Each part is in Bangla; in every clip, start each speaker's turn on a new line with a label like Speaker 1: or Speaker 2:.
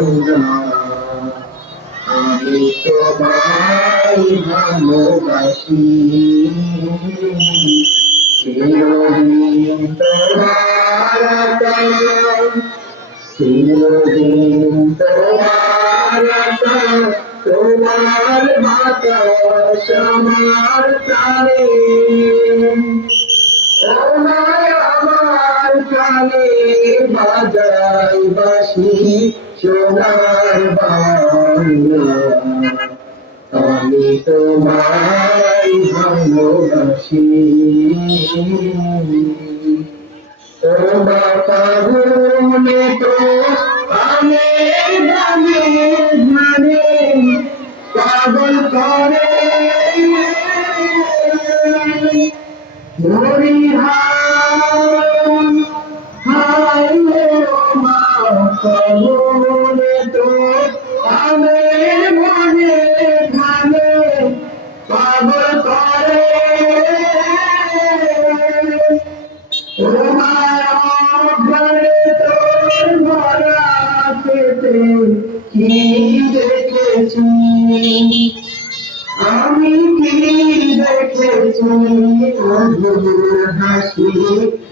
Speaker 1: না আমি তোমায় ভালোবাসি চিরদিন তোমার তোমার তোমার বাতাস আমার তোমায় আমার প্রাণে বাজাই বাসি সোনার বাংলা। আমি তোমায় ভালোবাসি তোমার কারণে তো পাগল করে মরি কবরে তো আমের মনে ঘরে তোর ভরা পেতে কি দেখেছি? আমি কি দেখেছি? হাসি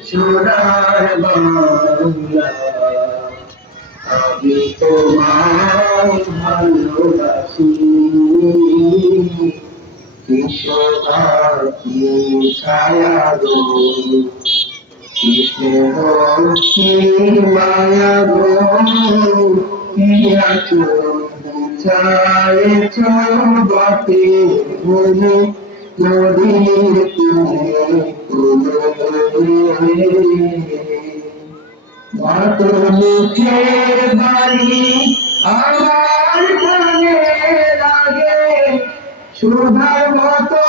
Speaker 1: সোনার বাংলা। আমি তোমায় ভালোবাসি। মায়া গো কি আছো ছায়েছ বাতে বলে নদীর তীরে মাতর মুখের বাড়ি আমার কানে লাগে সুধার মতো